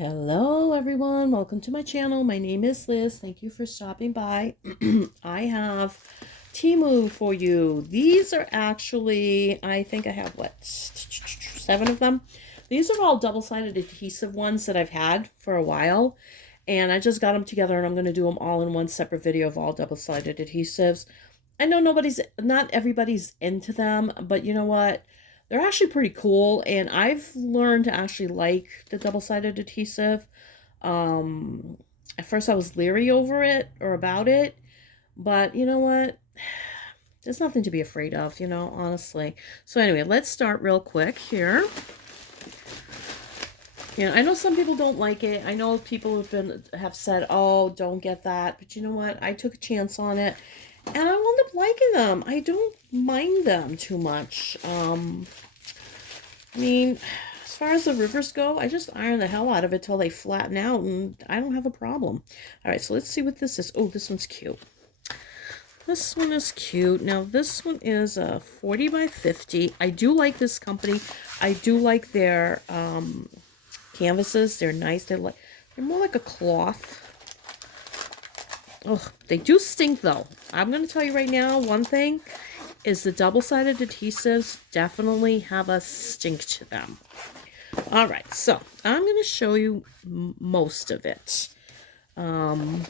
Hello everyone, welcome to my channel. My name is Liz. Thank you for stopping by. I have Temu for you. These are actually, I think I have what, 7 of them. These are all double-sided adhesive ones that I've had for a while, and I just got them together and I'm going to do them all in one separate video of all double-sided adhesives. I know not everybody's into them, but you know what? They're actually pretty cool, and I've learned to actually like the double-sided adhesive. At first I was leery over it or about it, but you know what? There's nothing to be afraid of, honestly. So anyway, let's start real quick here. I know some people don't like it. I know people have said, "Oh, don't get that." But you know what? I took a chance on it, and I wound up liking them. I don't mind them too much. I mean, as far as the rivers go, I just iron the hell out of it till they flatten out, and I don't have a problem. All right, so let's see what this is. Oh, this one's cute. This one is cute. Now, this one is a 40 by 50. I do like this company. I do like their canvases. They're nice. They're more like a cloth. Oh, they do stink though. I'm going to tell you right now, one thing is the double-sided adhesives definitely have a stink to them. All right, so I'm going to show you most of it. Okay,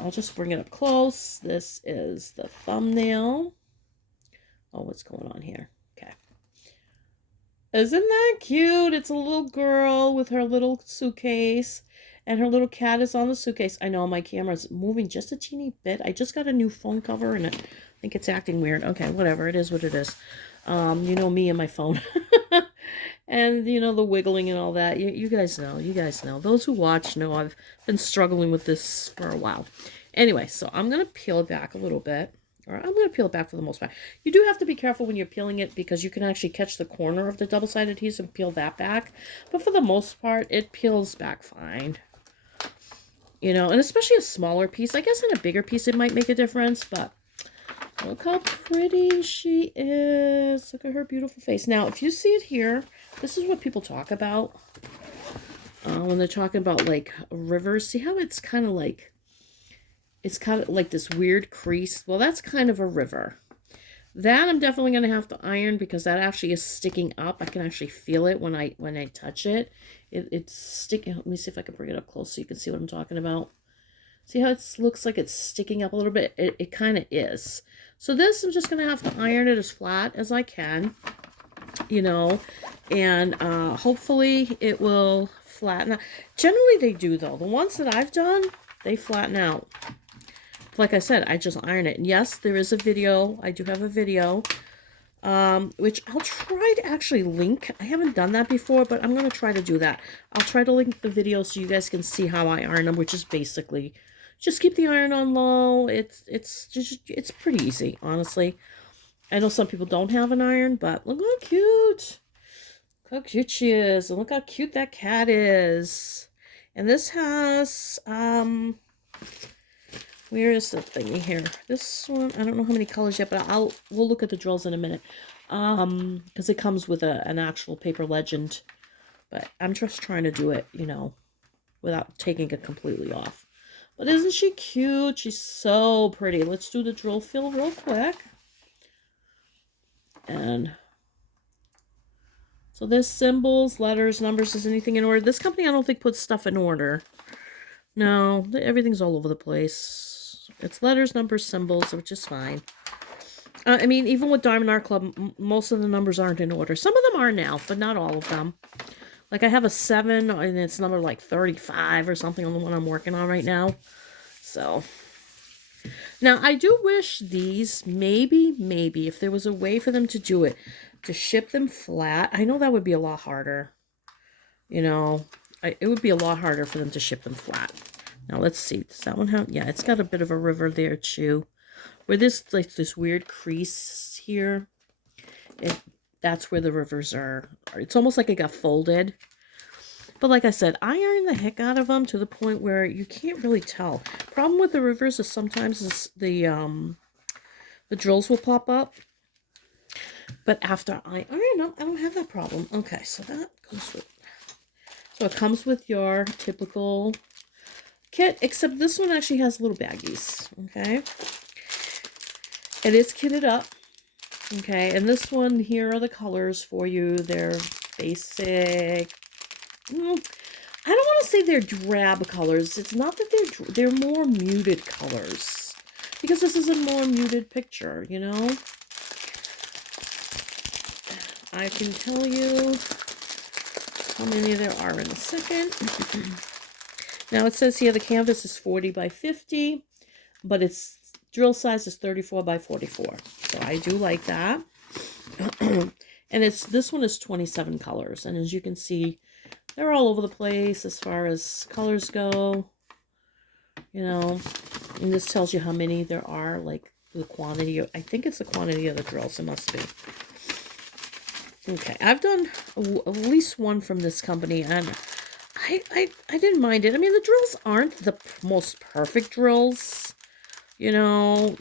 I'll just bring it up close. This is the thumbnail. Oh, what's going on here? Okay. Isn't that cute? It's a little girl with her little suitcase, and her little cat is on the suitcase. I know my camera's moving just a teeny bit. I just got a new phone cover, and I think it's acting weird. Okay, whatever. It is what it is. You know me and my phone. And, the wiggling and all that. You guys know. You guys know. Those who watch know I've been struggling with this for a while. Anyway, so I'm going to peel it back a little bit. Or I'm going to peel it back for the most part. You do have to be careful when you're peeling it because you can actually catch the corner of the double-sided adhesive and peel that back. But for the most part, it peels back fine. And especially a smaller piece. I guess in a bigger piece it might make a difference, but look how pretty she is. Look at her beautiful face. Now, if you see it here, this is what people talk about when they're talking about, like, rivers. See how it's kind of like this weird crease? Well, that's kind of a river. That I'm definitely going to have to iron because that actually is sticking up. I can actually feel it when I touch it. It's sticking. Let me see if I can bring it up close so you can see what I'm talking about. See how it looks like it's sticking up a little bit? It kind of is. So this, I'm just going to have to iron it as flat as I can, and hopefully it will flatten out. Generally they do, though. The ones that I've done, they flatten out. Like I said, I just iron it. And yes, there is a video. I do have a video, which I'll try to actually link. I haven't done that before, but I'm going to try to do that. I'll try to link the video so you guys can see how I iron them, which is basically just keep the iron on low. It's pretty easy, honestly. I know some people don't have an iron, but look how cute. Look how cute she is. And look how cute that cat is. And this has, where is the thingy here? This one, I don't know how many colors yet, but we'll look at the drills in a minute. Because it comes with an actual paper legend. But I'm just trying to do it, without taking it completely off. But isn't she cute? She's so pretty. Let's do the drill fill real quick. And so there's symbols, letters, numbers. Is anything in order? This company I don't think puts stuff in order. No, everything's all over the place. It's letters, numbers, symbols, which is fine. I mean, even with Diamond Art Club, most of the numbers aren't in order. Some of them are now, but not all of them. Like I have a 7, and it's number like 35 or something on the one I'm working on right now. So, now I do wish these, maybe, if there was a way for them to do it, to ship them flat. I know that would be a lot harder. It would be a lot harder for them to ship them flat. Now, let's see. Does that one have... Yeah, it's got a bit of a river there, too. Where this weird crease here, that's where the rivers are. It's almost like it got folded. But like I said, I iron the heck out of them to the point where you can't really tell. Problem with the rivers is sometimes the drills will pop up. But after I iron them, I don't have that problem. Okay, so that goes with... So it comes with your typical kit, except this one actually has little baggies, okay? It is kitted up, okay? And this one, here are the colors for you. They're basic. I don't want to say they're drab colors. It's not that they're more muted colors, because this is a more muted picture, you know? I can tell you how many there are in a second. Now it says here the canvas is 40 by 50, but its drill size is 34 by 44. So I do like that. And this one is 27 colors. And as you can see, they're all over the place as far as colors go. You know, and this tells you how many there are, like the quantity. I think it's the quantity of the drills. It must be. Okay, I've done at least one from this company, and I didn't mind it. I mean, the drills aren't the most perfect drills, you know.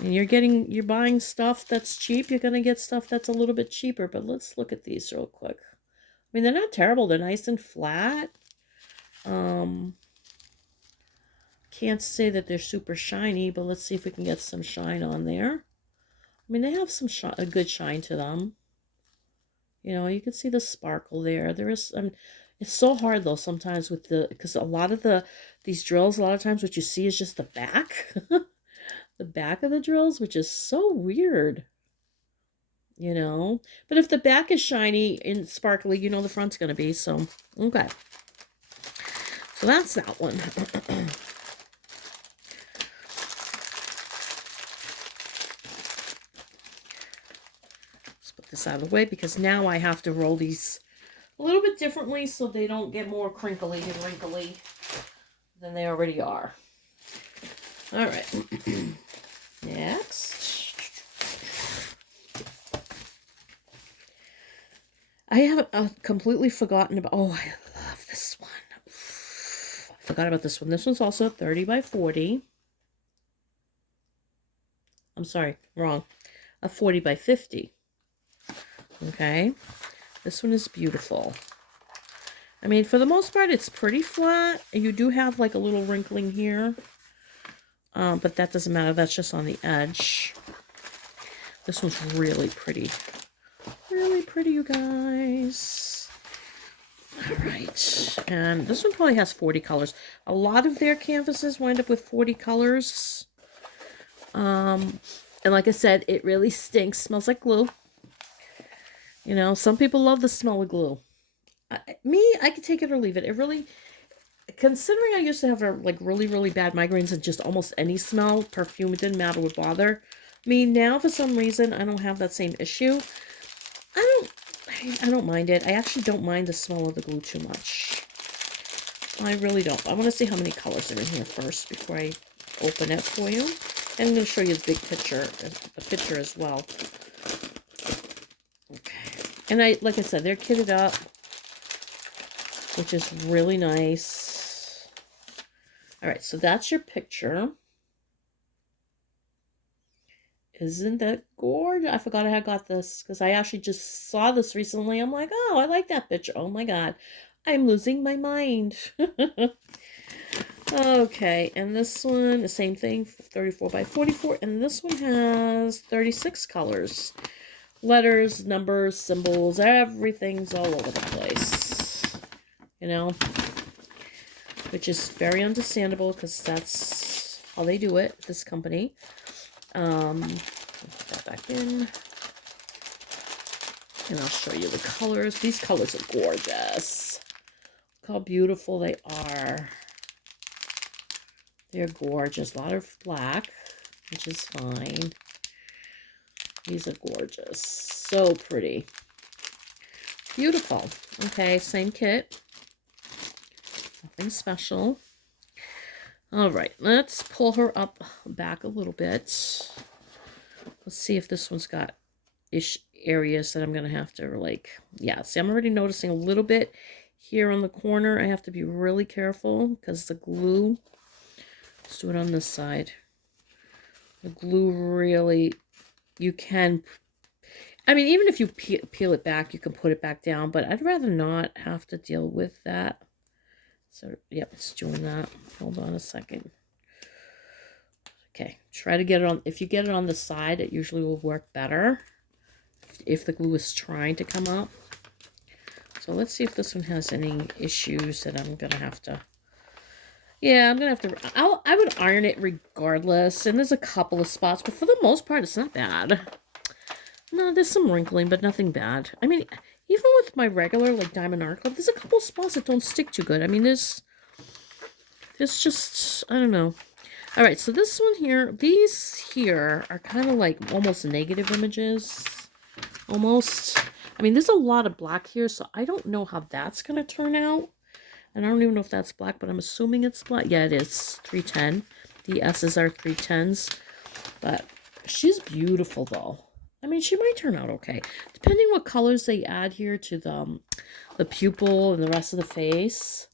And you're buying stuff that's cheap, you're gonna get stuff that's a little bit cheaper. But let's look at these real quick. I mean, they're not terrible. They're nice and flat. Can't say that they're super shiny, but let's see if we can get some shine on there. I mean, they have a good shine to them. You know, you can see the sparkle there. There is, it's so hard though sometimes with because a lot of these drills, a lot of times what you see is just the back, the back of the drills, which is so weird. You know, but if the back is shiny and sparkly, you know the front's going to be. So, okay. So that's that one. This out of the way, because now I have to roll these a little bit differently so they don't get more crinkly and wrinkly than they already are. All right. Next. I have completely forgotten about, oh, I love this one. I forgot about this one. This one's also 30 by 40. I'm sorry, wrong. A 40 by 50. Okay, this one is beautiful. I mean, for the most part, it's pretty flat. You do have like a little wrinkling here, but that doesn't matter. That's just on the edge. This one's really pretty. Really pretty, you guys. All right, and this one probably has 40 colors. A lot of their canvases wind up with 40 colors. And like I said, it really stinks. Smells like glue. You know, some people love the smell of glue. I could take it or leave it. It really, considering I used to have like really, really bad migraines and just almost any smell, perfume, it didn't matter, would bother me. Now, for some reason, I don't have that same issue. I don't mind it. I actually don't mind the smell of the glue too much. I really don't. I want to see how many colors are in here first before I open it for you. And I'm going to show you the big picture, as well. Okay. And like I said, they're kitted up, which is really nice. All right, so that's your picture. Isn't that gorgeous? I forgot I had got this because I actually just saw this recently. I'm like, oh, I like that picture. Oh my God, I'm losing my mind. Okay, and this one, the same thing, 34 by 44. And this one has 36 colors. Letters, numbers, symbols, everything's all over the place, you know, which is very understandable because that's how they do it, this company. Put that back in, and I'll show you the colors. These colors are gorgeous. Look how beautiful they are. They're gorgeous. A lot of black, which is fine. These are gorgeous. So pretty. Beautiful. Okay, same kit. Nothing special. All right, let's pull her up back a little bit. Let's see if this one's got areas that I'm going to have to, like, yeah, see, I'm already noticing a little bit here on the corner. I have to be really careful because the glue, let's do it on this side. The glue really, you can, I mean, even if you peel it back, you can put it back down, but I'd rather not have to deal with that. So, yep, it's doing that. Hold on a second. Okay, try to get it on. If you get it on the side, it usually will work better if the glue is trying to come up. So let's see if this one has any issues that I'm going to have to... Yeah, I'm going to have to... I would iron it regardless, and there's a couple of spots, but for the most part, it's not bad. No, there's some wrinkling, but nothing bad. I mean, even with my regular, like, Diamond Art Club, there's a couple spots that don't stick too good. I mean, there's just... I don't know. Alright, so this one here, these here are kind of like almost negative images. Almost. I mean, there's a lot of black here, so I don't know how that's going to turn out. And I don't even know if that's black, but I'm assuming it's black. Yeah, it is. 310. The S's are 310s. But she's beautiful, though. I mean, she might turn out okay. Depending what colors they add here to the pupil and the rest of the face.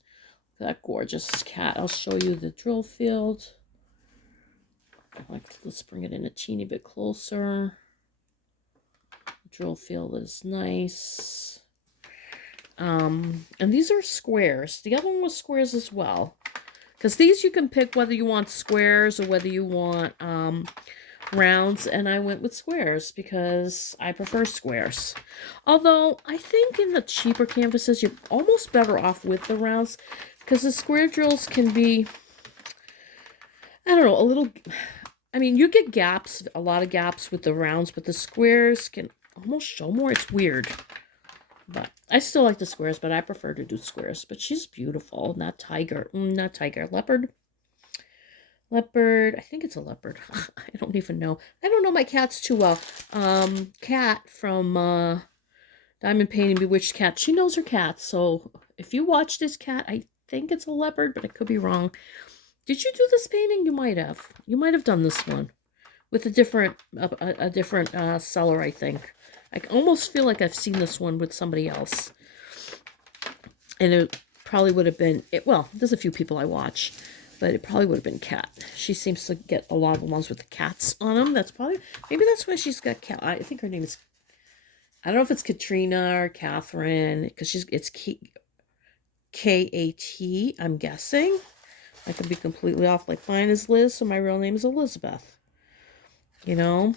That gorgeous cat. I'll show you the drill field. Let's bring it in a teeny bit closer. The drill field is nice. And these are squares. The other one was squares as well. Because these you can pick whether you want squares or whether you want rounds. And I went with squares because I prefer squares. Although, I think in the cheaper canvases, you're almost better off with the rounds. Because the square drills can be, I don't know, a little... I mean, you get gaps, a lot of gaps with the rounds, but the squares can almost show more. It's weird. But I still like the squares, but I prefer to do squares. But she's beautiful. Not tiger. Not tiger. Leopard. Leopard. I think it's a leopard. I don't even know. I don't know my cats too well. Cat from Diamond Painting Bewitched Cat. She knows her cats. So if you watch this cat, I think it's a leopard, but I could be wrong. Did you do this painting? You might have. You might have done this one with a different seller, I think. I almost feel like I've seen this one with somebody else. And it probably would have been... well, there's a few people I watch, but it probably would have been Cat. She seems to get a lot of the ones with the cats on them. That's probably... Maybe that's why she's got Cat. I think her name is... I don't know if it's Katrina or Catherine, because it's K-A-T, I'm guessing. I could be completely off. Like mine is Liz, so my real name is Elizabeth. You know?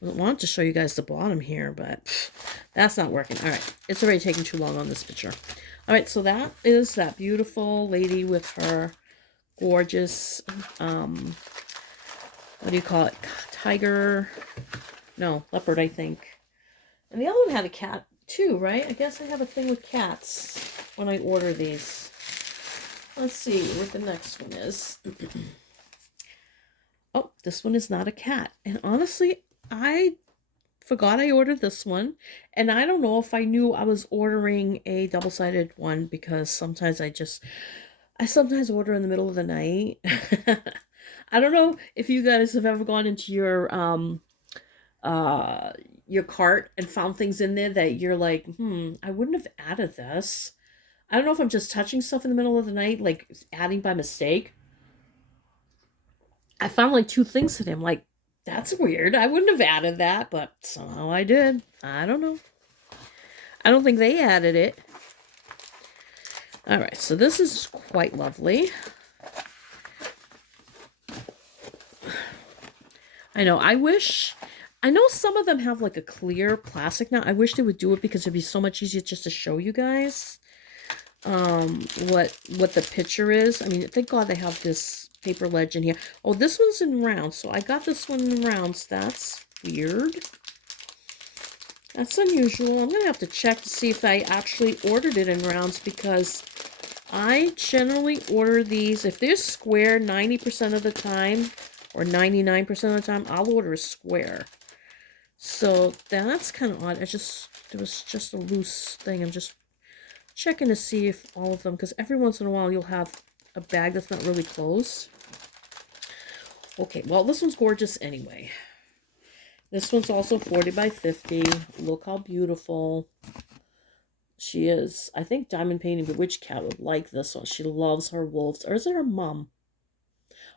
I wanted to show you guys the bottom here, but that's not working. All right. It's already taking too long on this picture. All right. So that is that beautiful lady with her gorgeous, what do you call it? Tiger. No, leopard, I think. And the other one had a cat too, right? I guess I have a thing with cats when I order these. Let's see what the next one is. Oh, this one is not a cat. And honestly, I forgot I ordered this one. And I don't know if I knew I was ordering a double-sided one because sometimes I sometimes order in the middle of the night. I don't know if you guys have ever gone into your cart and found things in there that you're like, I wouldn't have added this. I don't know if I'm just touching stuff in the middle of the night, like adding by mistake. I found like 2 things today. I'm like, that's weird. I wouldn't have added that, but somehow I did. I don't know. I don't think they added it. All right, so this is quite lovely. I know, I know some of them have like a clear plastic now. I wish they would do it because it'd be so much easier just to show you guys what the picture is. I mean, thank God they have this paper legend here. Oh, this one's in rounds, so I got this one in rounds. That's weird. That's unusual. I'm gonna have to check to see if I actually ordered it in rounds because I generally order these if they're square 90% of the time or 99% of the time. I'll order a square. So that's kind of odd. There was just a loose thing. I'm just checking to see if all of them, because every once in a while you'll have a bag that's not really closed. Okay, well, this one's gorgeous anyway. This one's also 40 by 50. Look how beautiful she is. I think Diamond Painting Bewitched Cat would like this one. She loves her wolves. Or is it her mom?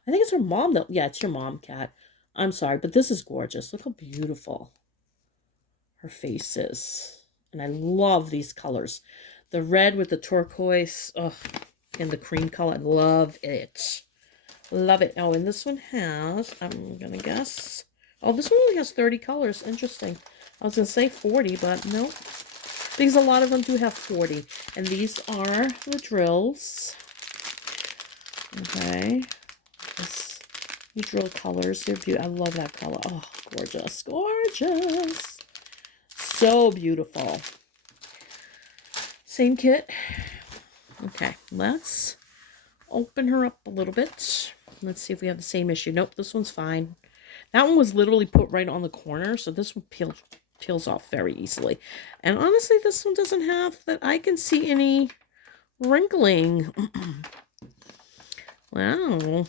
I think it's her mom that... Yeah, it's your mom, Cat. I'm sorry, but this is gorgeous. Look how beautiful her face is. And I love these colors. The red with the turquoise, oh, and the cream color. I love it. Love it. Oh, and this one has, I'm going to guess. Oh, this one only has 30 colors. Interesting. I was going to say 40, but no. Because a lot of them do have 40. And these are the drills. Okay. The drill colors. They're beautiful. I love that color. Oh, gorgeous. Gorgeous. So beautiful. Same kit. Okay, let's open her up a little bit. Let's see if we have the same issue. Nope, this one's fine. That one was literally put right on the corner, so this one peels off very easily. And honestly, this one doesn't have that. I can see any wrinkling. Wow.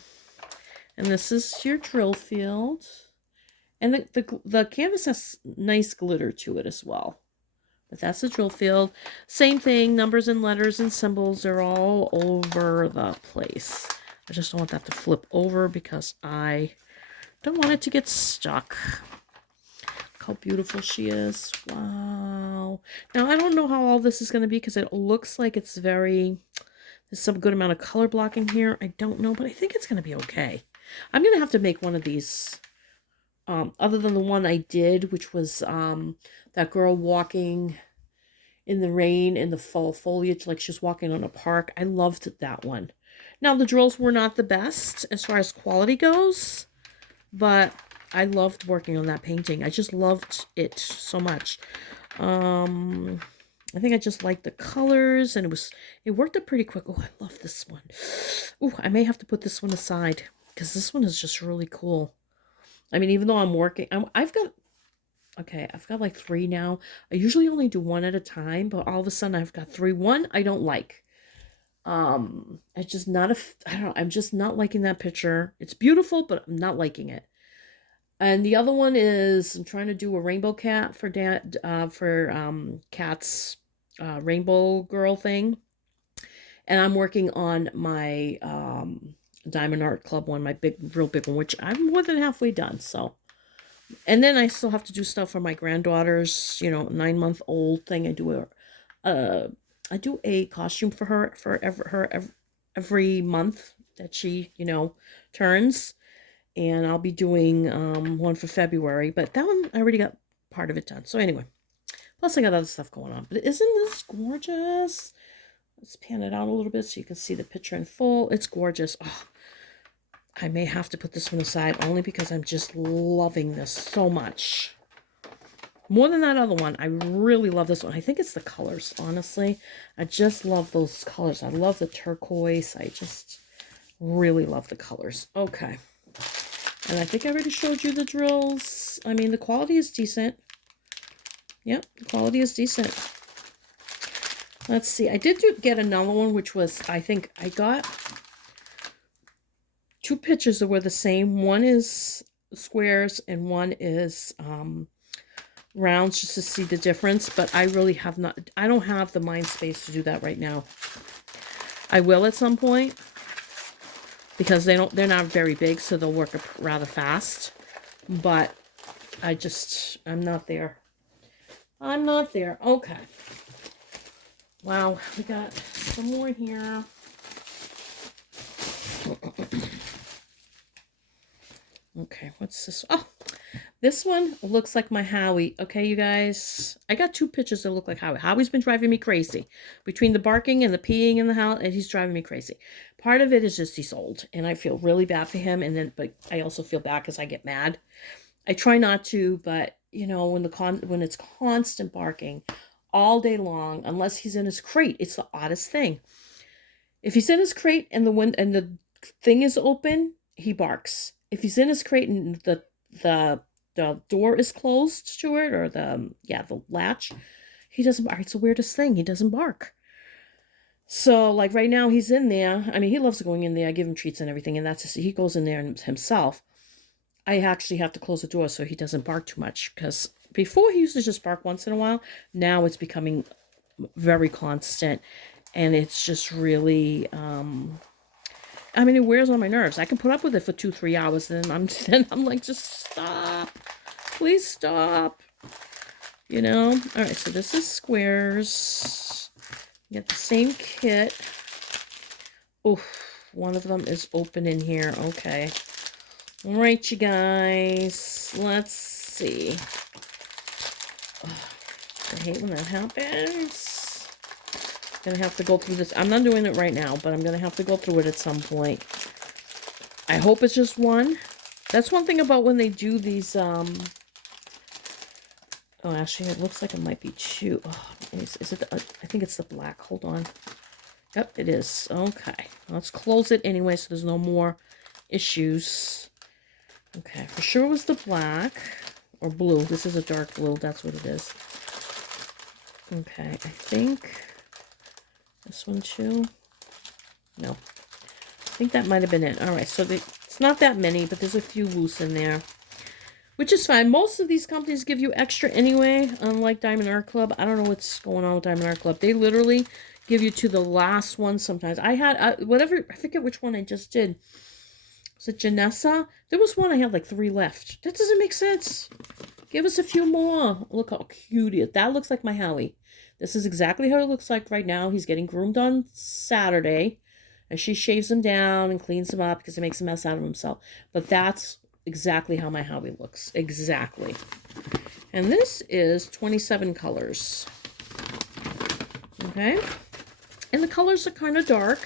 And this is your drill field. And the canvas has nice glitter to it as well. But that's the drill field. Same thing, numbers and letters and symbols are all over the place. I just don't want that to flip over because I don't want it to get stuck. Look how beautiful she is. Wow. Now, I don't know how all this is going to be because it looks like it's there's some good amount of color blocking here. I don't know, but I think it's going to be okay. I'm going to have to make one of these. Other than the one I did, which was that girl walking in the rain in the fall foliage like she's walking on a park. I loved that one. Now, the drills were not the best as far as quality goes, but I loved working on that painting. I just loved it so much. I think I just liked the colors, and it worked up pretty quick. Oh, I love this one. Oh, I may have to put this one aside because this one is just really cool. I mean, even though I'm working, I've got like 3 now. I usually only do 1 at a time, but all of a sudden I've got 3. One I don't like. It's just not I don't know, I'm just not liking that picture. It's beautiful, but I'm not liking it. And the other one is I'm trying to do a rainbow cat for Cat's rainbow girl thing. And I'm working on my Diamond Art Club one, my real big one, which I'm more than halfway done. So, and then I still have to do stuff for my granddaughter's, 9-month-old thing. I do a costume for her for every month that she, turns, and I'll be doing one for February. But that one I already got part of it done. So anyway, plus I got other stuff going on. But isn't this gorgeous? Let's pan it out a little bit so you can see the picture in full. It's gorgeous. Oh, I may have to put this one aside only because I'm just loving this so much. More than that other one. I really love this one. I think it's the colors, honestly. I just love those colors. I love the turquoise. I just really love the colors. Okay. And I think I already showed you the drills. I mean, the quality is decent. Yep, the quality is decent. Let's see. I did get another one, which was, I think I got 2 pictures that were the same. One is squares and one is rounds, just to see the difference. But I really I don't have the mind space to do that right now. I will at some point because they're not very big, so they'll work up rather fast. But I'm not there. I'm not there. Okay. Wow, we got some more here. Okay, what's this? Oh, this one looks like my Howie. Okay, you guys. I got 2 pictures that look like Howie. Howie's been driving me crazy. Between the barking and the peeing in the house, and he's driving me crazy. Part of it is just he's old, and I feel really bad for him, but I also feel bad because I get mad. I try not to, but, when it's constant barking all day long, unless he's in his crate, it's the oddest thing. If he's in his crate and the thing is open, he barks. If he's in his crate and the door is closed to it, or the latch, he doesn't bark. It's the weirdest thing. He doesn't bark. So, like right now, he's in there. I mean, he loves going in there. I give him treats and everything, and he goes in there himself. I actually have to close the door so he doesn't bark too much, because before he used to just bark once in a while. Now it's becoming very constant, and it's just really, I mean, it wears on my nerves. I can put up with it for 2-3 hours, and then I'm like, just stop. Please stop. You know? All right, so this is squares. You get the same kit. Oof, one of them is open in here. Okay. All right, you guys. Let's see. I hate when that happens. I'm gonna have to go through this. I'm not doing it right now, but I'm gonna have to go through it at some point. I hope it's just one. That's one thing about when they do these, oh, actually, it looks like it might be two. Oh, is it the, I think it's the black. Hold on. Yep, it is. Okay. Let's close it anyway so there's no more issues. Okay, for sure it was the black. Or blue. This is a dark blue. That's what it is. Okay, I think this one too. No. I think that might have been it. Alright, so it's not that many, but there's a few loose in there. Which is fine. Most of these companies give you extra anyway, unlike Diamond Art Club. I don't know what's going on with Diamond Art Club. They literally give you to the last one sometimes. I had, whatever, I forget which one I just did. Was it Janessa? There was one I had like 3 left. That doesn't make sense. Give us a few more. Look how cute he is. That looks like my Howie. This is exactly how it looks like right now. He's getting groomed on Saturday. And she shaves him down and cleans him up because he makes a mess out of himself. But that's exactly how my Howie looks. Exactly. And this is 27 colors. Okay. And the colors are kind of dark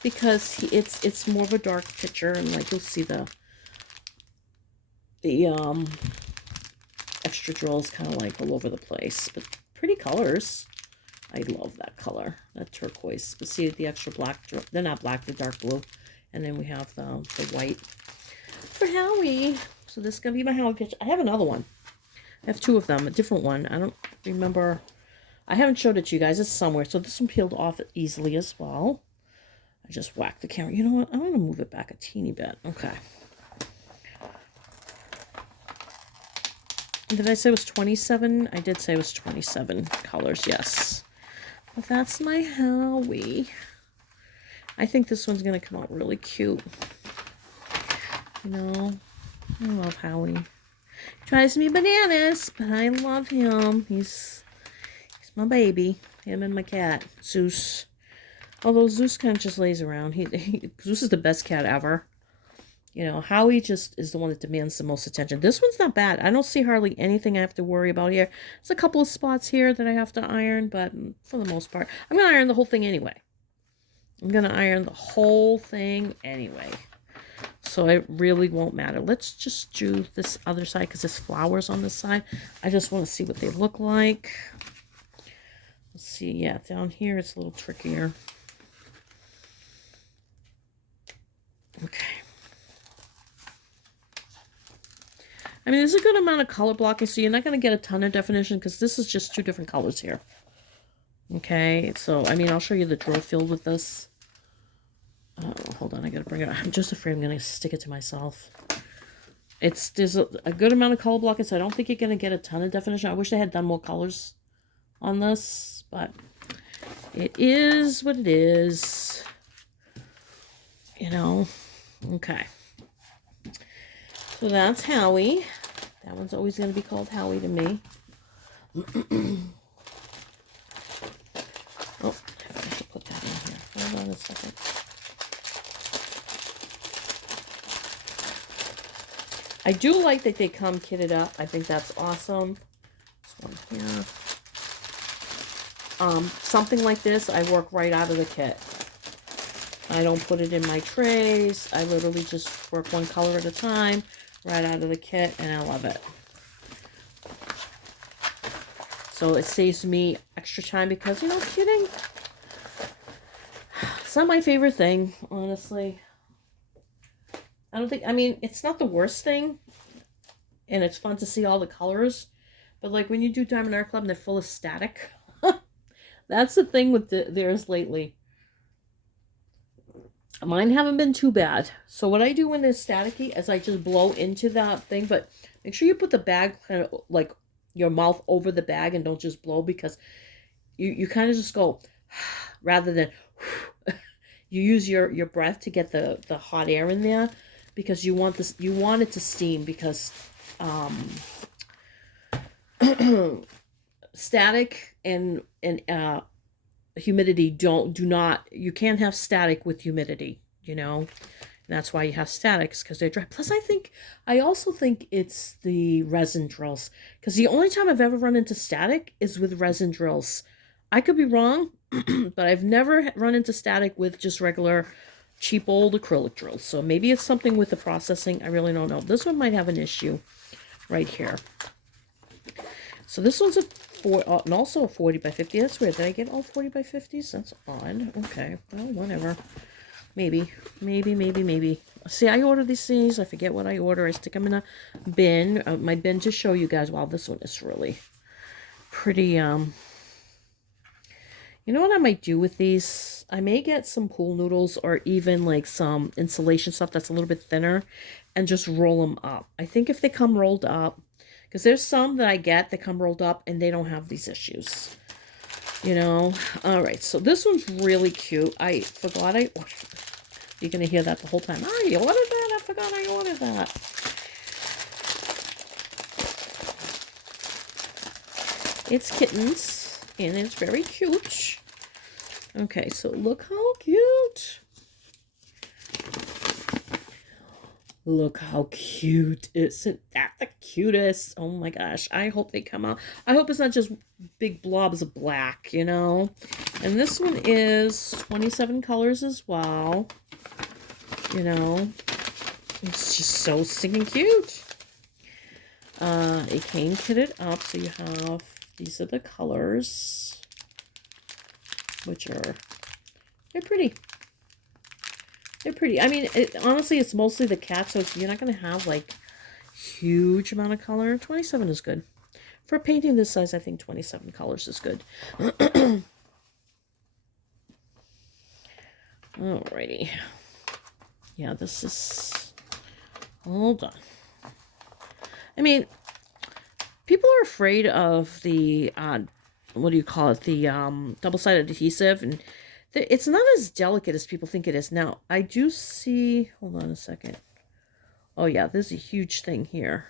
because it's more of a dark picture. And like you'll see the extra drills kind of like all over the place. But pretty colors. I love that color, that turquoise. But see the extra black, they're not black, they're dark blue. And then we have the white for Howie. So this is going to be my Howie picture. I have another one. I have 2 of them, a different one. I don't remember. I haven't showed it to you guys. It's somewhere. So this one peeled off easily as well. I just whacked the camera. You know what? I want to move it back a teeny bit. Okay. Did I say it was 27? I did say it was 27 colors, yes. But that's my Howie. I think this one's going to come out really cute. You know, I love Howie. He drives me bananas, but I love him. He's my baby. Him and my cat, Zeus. Although Zeus kind of just lays around. Zeus is the best cat ever. You know, Howie just is the one that demands the most attention. This one's not bad. I don't see hardly anything I have to worry about here. There's a couple of spots here that I have to iron, but for the most part, I'm going to iron the whole thing anyway. I'm going to iron the whole thing anyway. So it really won't matter. Let's just do this other side because there's flowers on this side. I just want to see what they look like. Let's see. Yeah, down here it's a little trickier. Okay. I mean, there's a good amount of color blocking, so you're not going to get a ton of definition because this is just 2 different colors here. Okay, so, I mean, I'll show you the drill field with this. Oh, hold on, I got to bring it. I'm just afraid I'm going to stick it to myself. There's a good amount of color blocking, so I don't think you're going to get a ton of definition. I wish they had done more colors on this, but it is what it is. You know, okay. So that's Howie. That one's always going to be called Howie to me. Oh, I should put that in here. Hold on a second. I do like that they come kitted up. I think that's awesome. This one here. Something like this, I work right out of the kit. I don't put it in my trays. I literally just work one color at a time. Right out of the kit, and I love it. So it saves me extra time because, you know, kitting, it's not my favorite thing, honestly. I mean, it's not the worst thing, and it's fun to see all the colors, but like when you do Diamond Art Club and they're full of static, that's the thing with theirs lately. Mine haven't been too bad. So what I do when they're staticky is I just blow into that thing. But make sure you put the bag kind of like your mouth over the bag and don't just blow because you kind of just go rather than you use your breath to get the hot air in there because you want it to steam because static and humidity do not, you can't have static with humidity, you know. And that's why you have statics, because they're dry. Plus, I also think it's the resin drills, because the only time I've ever run into static is with resin drills. I could be wrong, but I've never run into static with just regular cheap old acrylic drills. So maybe it's something with the processing. I really don't know. This one might have an issue right here. So this one's and also a 40 by 50. That's weird. Did I get all 40 by 50s? That's odd. Okay, well, whatever. Maybe. See, I order these things. I forget what I order. I stick them in a bin. My bin to show you guys. Wow, this one is really pretty. You know what I might do with these? I may get some pool noodles or even like some insulation stuff that's a little bit thinner and just roll them up. I think if they come rolled up, because there's some that I get that come rolled up and they don't have these issues. You know? All right, so this one's really cute. I forgot I ordered. You're going to hear that the whole time. Oh, you ordered that? I forgot I ordered that. It's kittens, and it's very cute. Okay, so look how cute. Look how cute. Isn't that the cutest? Oh my gosh. I hope they come out. I hope it's not just big blobs of black, you know. And this one is 27 colors as well. You know. It's just so stinking cute. It came kitted up. So you have, these are the colors. Which are, they're pretty. They're pretty. I mean, honestly, it's mostly the cat, so you're not going to have, like, huge amount of color. 27 is good. For painting this size, I think 27 colors is good. Alrighty. Yeah, this is all done. I mean, people are afraid of the, what do you call it? The double-sided adhesive, and it's not as delicate as people think it is. Now, I do see, hold on a second. Oh yeah, there's a huge thing here.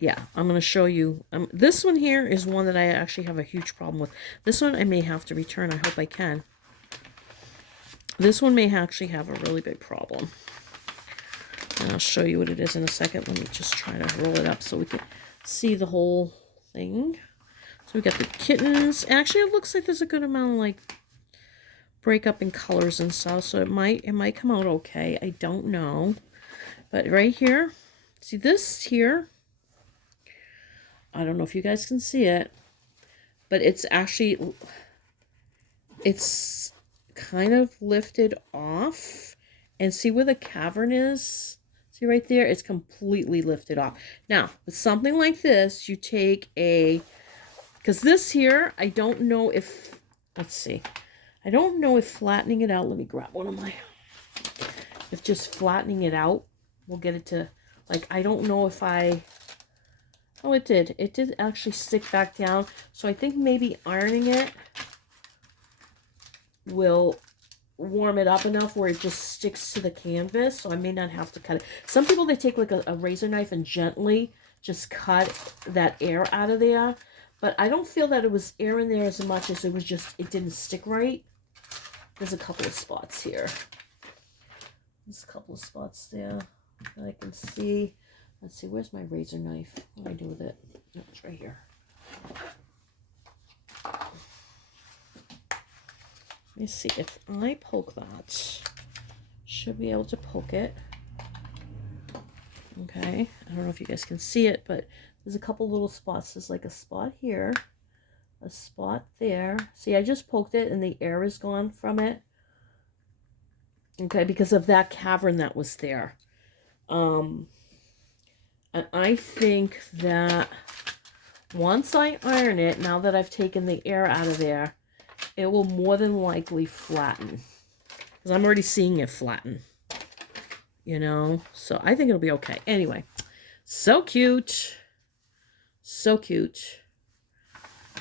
Yeah, I'm going to show you. This one here is one that I actually have a huge problem with. This one I may have to return. I hope I can. This one may actually have a really big problem. And I'll show you what it is in a second. Let me just try to roll it up so we can see the whole thing. So we got the kittens. Actually, it looks like there's a good amount of, like, breakup in colors and stuff, so it might come out okay. I don't know, but right here, see this here, I don't know if you guys can see it, but it's actually, it's kind of lifted off, and see where the cavern is? See right there? It's completely lifted off. Now, with something like this, you take because this here, I don't know if, let's see, I don't know if flattening it out, let me grab one of my, if just flattening it out will get it to, like, I don't know if oh, it did actually stick back down. So I think maybe ironing it will warm it up enough where it just sticks to the canvas. So I may not have to cut it. Some people, they take like a razor knife and gently just cut that air out of there. But I don't feel that it was air in there as much as it was just, it didn't stick right. There's a couple of spots here. There's a couple of spots there that I can see. Let's see, where's my razor knife? What do I do with it? No, it's right here. Let me see, if I poke that, should be able to poke it. Okay, I don't know if you guys can see it, but there's a couple little spots. There's like a spot here, a spot there. See, I just poked it and the air is gone from it. Okay, because of that cavern that was there. And I think that once I iron it, now that I've taken the air out of there, it will more than likely flatten. Because I'm already seeing it flatten. You know? So I think it'll be okay. Anyway, so cute. So cute.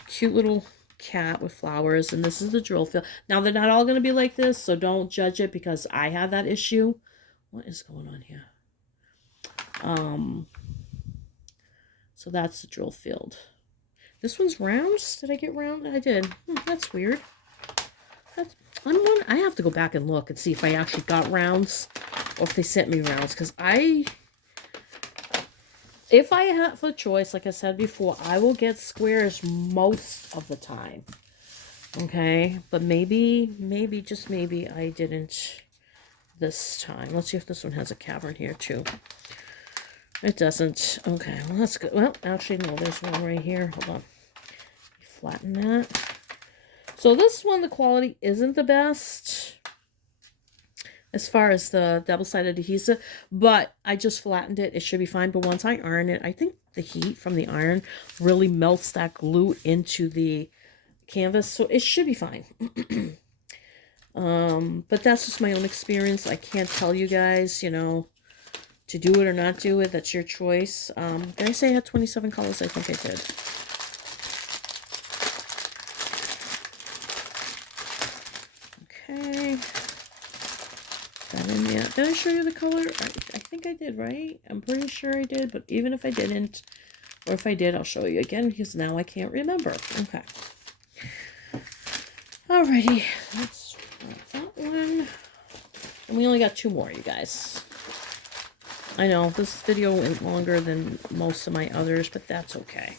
Cute little cat with flowers. And this is the drill field. Now, they're not all going to be like this, so don't judge it because I had that issue. What is going on here? So that's the drill field. This one's rounds. Did I get round? I did. That's weird. I have to go back and look and see if I actually got rounds or if they sent me rounds. Because if I have a choice, like I said before, I will get squares most of the time. Okay, but maybe, just maybe I didn't this time. Let's see if this one has a cavern here too. It doesn't. Okay, well that's good. Well, actually no, there's one right here. Hold on. Flatten that. So this one, the quality isn't the best as far as the double-sided adhesive, but I just flattened it. It should be fine. But once I iron it, I think the heat from the iron really melts that glue into the canvas, so it should be fine. But that's just my own experience. I can't tell you guys, you know, to do it or not do it. That's your choice. Did I say I had 27 colors? I think I did. Okay. That in there. Did I show you the color? I think I did, right? I'm pretty sure I did, but even if I didn't, or if I did, I'll show you again because now I can't remember. Okay. Alrighty. That's that one. And we only got 2 more, you guys. I know, this video went longer than most of my others, but that's okay.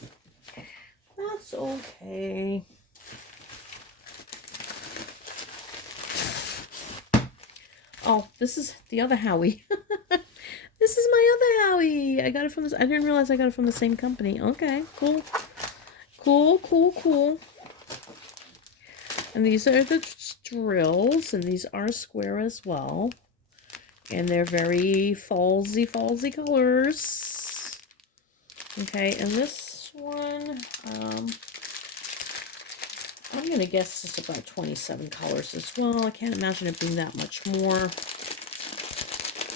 That's okay. Oh, this is the other Howie. This is my other Howie. I got it from this. I didn't realize I got it from the same company. Okay, cool. Cool, cool, cool. And these are the drills, and these are square as well. And they're very fallsy colors. Okay, and this one, I'm going to guess it's about 27 colors as well. I can't imagine it being that much more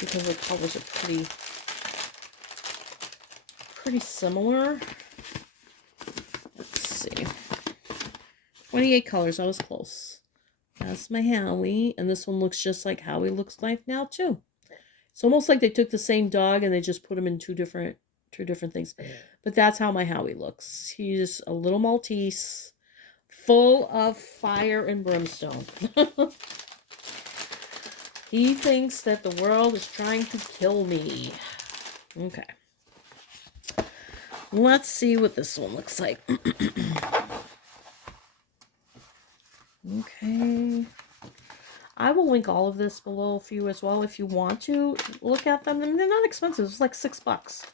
because the colors are pretty similar. Let's see. 28 colors. I was close. That's my Howie. And this one looks just like Howie looks like now too. It's almost like they took the same dog and they just put him in two different things. But that's how my Howie looks. He's a little Maltese, full of fire and brimstone. He thinks that the world is trying to kill me. Okay. Let's see what this one looks like. Okay. I will link all of this below for you as well if you want to look at them. And they're not expensive. It's like $6.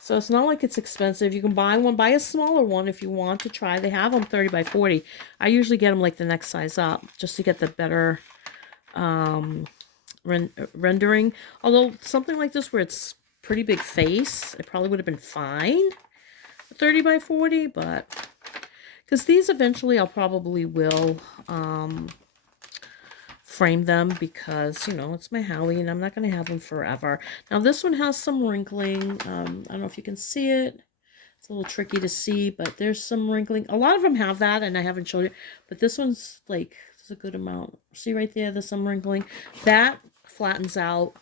So it's not like it's expensive. You can buy one, buy a smaller one if you want to try. They have them 30 by 40. I usually get them like the next size up just to get the better rendering. Although something like this where it's pretty big face, it probably would have been fine. 30 by 40, but because these eventually I'll probably will frame them because, you know, it's my Howie and I'm not going to have them forever. Now this one has some wrinkling. I don't know if you can see it. It's a little tricky to see, but there's some wrinkling. A lot of them have that and I haven't showed it, but this one's like, there's a good amount. See right there, there's some wrinkling. That flattens out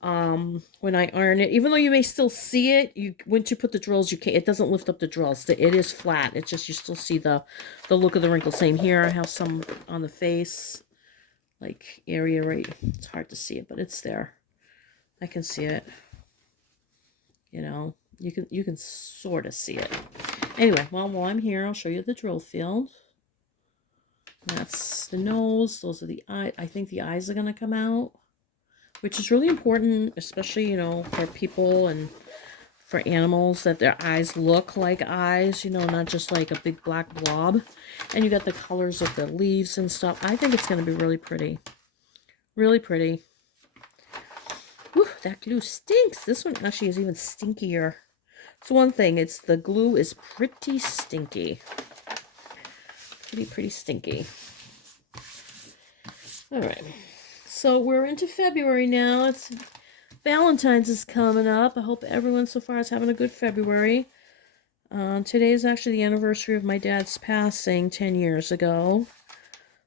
when I iron it. Even though you may still see it, once you put the drills, it doesn't lift up the drills. It is flat. It's just you still see the look of the wrinkle. Same here. I have some on the face, like area right. It's hard to see it, but it's there. I can see it. You know, you can sort of see it. Anyway, well, while I'm here, I'll show you the drill field. That's the nose. Those are the eyes. I think the eyes are going to come out, which is really important, especially, you know, for people and for animals, that their eyes look like eyes, you know, not just like a big black blob. And you got the colors of the leaves and stuff. I think it's going to be really pretty. Really pretty. Whew, that glue stinks. This one actually is even stinkier. It's one thing. It's the glue is pretty stinky. Pretty stinky. All right. So we're into February now. It's Valentine's is coming up. I hope everyone so far is having a good February. Today is actually the anniversary of my dad's passing 10 years ago.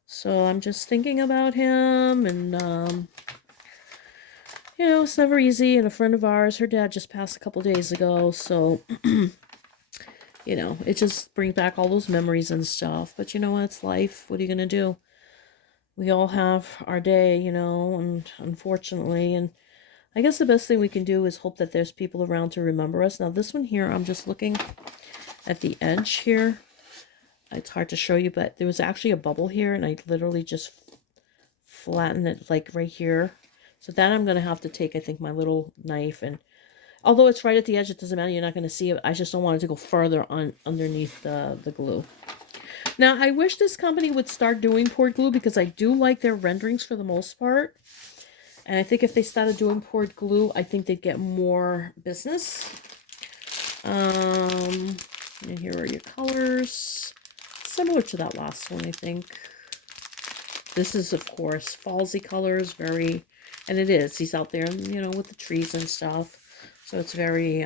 So I'm just thinking about him and, you know, it's never easy. And a friend of ours, her dad just passed a couple days ago. So you know, it just brings back all those memories and stuff. But you know what? It's life. What are you going to do? We all have our day, you know, and unfortunately, and I guess the best thing we can do is hope that there's people around to remember us. Now, this one here, I'm just looking at the edge here. It's hard to show you, but there was actually a bubble here, and I literally just flattened it like right here. So that I'm going to have to take, I think, my little knife, and although it's right at the edge, it doesn't matter. You're not going to see it. I just don't want it to go further on underneath the glue. Now, I wish this company would start doing poured glue because I do like their renderings for the most part. And I think if they started doing poured glue, I think they'd get more business. And here are your colors. Similar to that last one, I think. This is, of course, fallsy colors, very, and it is. He's out there, you know, with the trees and stuff. So it's very,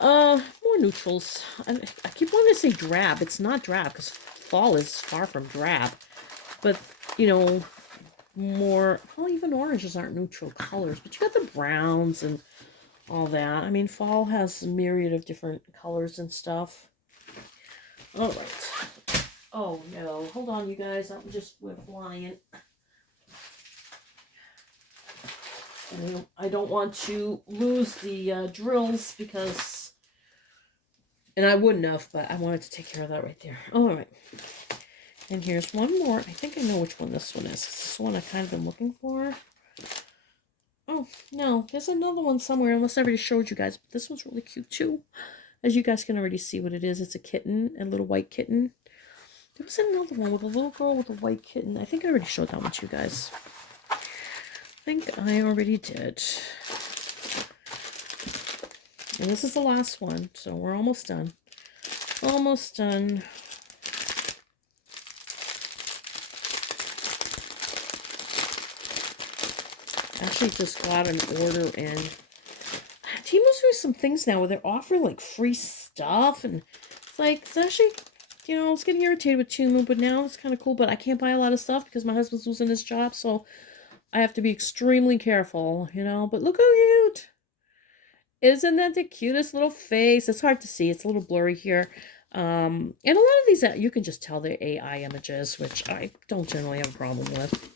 more neutrals. I keep wanting to say drab. It's not drab because fall is far from drab. But, you know, more, well, even oranges aren't neutral colors. But you got the browns and all that. I mean, fall has a myriad of different colors and stuff. All right. Oh, no. Hold on, you guys. I'm just, we're flying. I don't want to lose the drills because, and I wouldn't have, but I wanted to take care of that right there. All right. And here's one more. I think I know which one this one is. This is the one I've kind of been looking for. Oh, no. There's another one somewhere, unless I already showed you guys. But this one's really cute, too. As you guys can already see what it is. It's a kitten, a little white kitten. There was another one with a little girl with a white kitten. I think I already showed that one to you guys. I think I already did. And this is the last one, so we're almost done. Almost done. Actually just got an order in. Temu's doing some things now where they're offering like free stuff, and it's like, it's actually, you know, I was getting irritated with Temu, but now it's kind of cool, but I can't buy a lot of stuff because my husband's losing his job, so I have to be extremely careful, you know, but look how cute. Isn't that the cutest little face? It's hard to see. It's a little blurry here. And a lot of these, you can just tell they're AI images, which I don't generally have a problem with.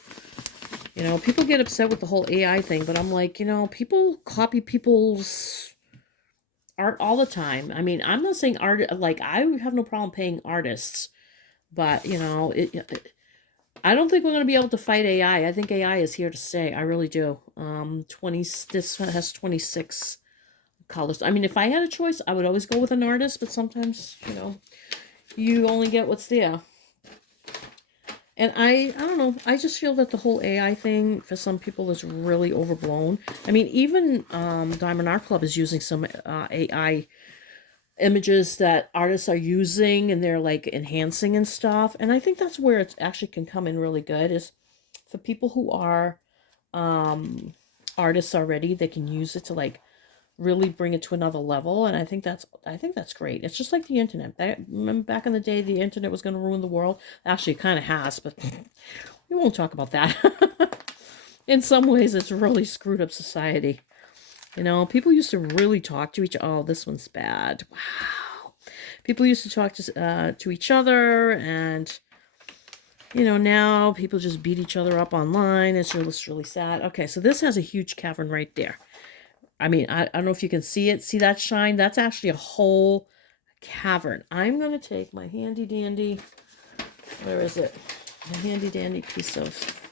You know, people get upset with the whole AI thing, but I'm like, you know, people copy people's art all the time. I mean, I'm not saying art, like, I have no problem paying artists, but, you know, I don't think we're going to be able to fight AI. I think AI is here to stay. I really do. This has 26 colors. I mean, if I had a choice, I would always go with an artist, but sometimes, you know, you only get what's there. And I don't know, I just feel that the whole AI thing for some people is really overblown. I mean, even Diamond Art Club is using some AI images that artists are using, and they're like enhancing and stuff. And I think that's where it actually can come in really good, is for people who are artists already, they can use it to like really bring it to another level. And I think that's great. It's just like the internet. Remember back in the day, the internet was going to ruin the world. Actually, it kind of has, but we won't talk about that. In some ways, it's really screwed up society. You know, people used to really talk to each other. Oh, this one's bad. Wow. People used to talk to each other, and you know, now people just beat each other up online. It's really sad. Okay, so this has a huge cavern right there. I mean, I don't know if you can see it. See that shine? That's actually a whole cavern. I'm going to take my handy dandy, where is it? My handy dandy piece of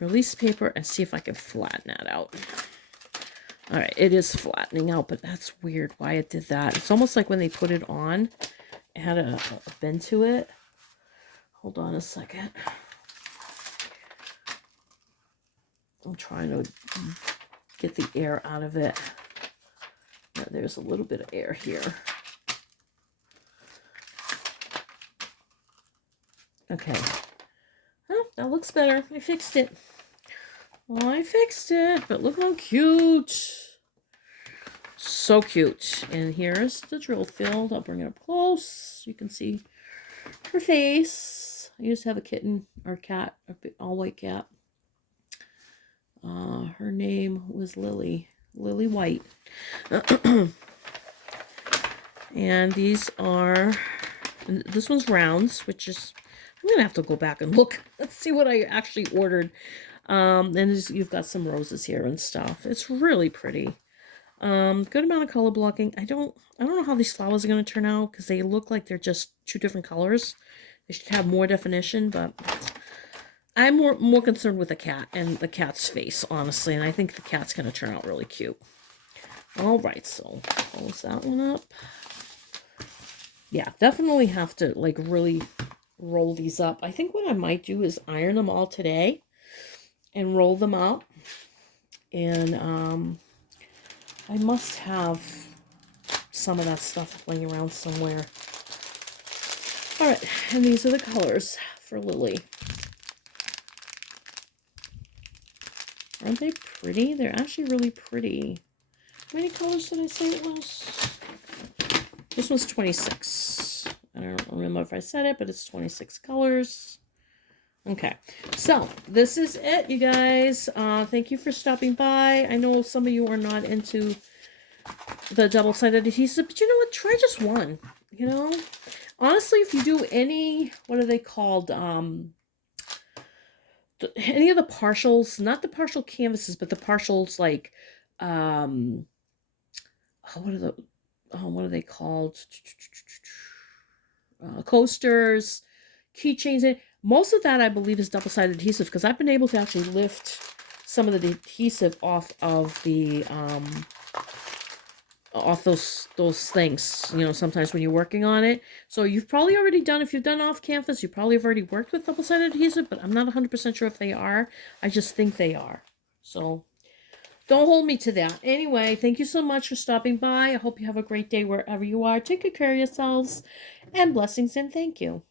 release paper and see if I can flatten that out. All right, it is flattening out, but that's weird why it did that. It's almost like when they put it on, it had a bend to it. Hold on a second. I'm trying to get the air out of it. Yeah, there's a little bit of air here. Okay. Oh, that looks better. I fixed it. Oh, I fixed it. But look how cute. So cute. And here's the drill field. I'll bring it up close. You can see her face. I used to have a kitten or cat, an all-white cat. Her name was Lily. Lily White. And these are, and this one's rounds, which is, I'm going to have to go back and look. Let's see what I actually ordered. And you've got some roses here and stuff. It's really pretty. Good amount of color blocking. I don't know how these flowers are going to turn out because they look like they're just two different colors. They should have more definition, but I'm more concerned with the cat and the cat's face, honestly, and I think the cat's going to turn out really cute. All right, so close that one up. Yeah, definitely have to, like, really roll these up. I think what I might do is iron them all today and roll them up. And I must have some of that stuff laying around somewhere. All right, and these are the colors for Lily. Aren't they pretty? They're actually really pretty. How many colors did I say it was? This one's 26. I don't remember if I said it, but it's 26 colors. Okay, so this is it, you guys. Thank you for stopping by. I know some of you are not into the double-sided adhesive, but you know what? Try just one, you know? Honestly, if you do any, what are they called? Any of the partials, not the partial canvases, but the partials like, what are they called? Coasters, keychains. And most of that, I believe, is double-sided adhesive because I've been able to actually lift some of the adhesive off of the off those things, you know, sometimes when you're working on it. So you've probably already done, if you've done off canvas, you probably have already worked with double-sided adhesive, but I'm not 100% sure if they are. I just think they are. So don't hold me to that. Anyway, thank you so much for stopping by. I hope you have a great day wherever you are. Take good care of yourselves, and blessings and thank you.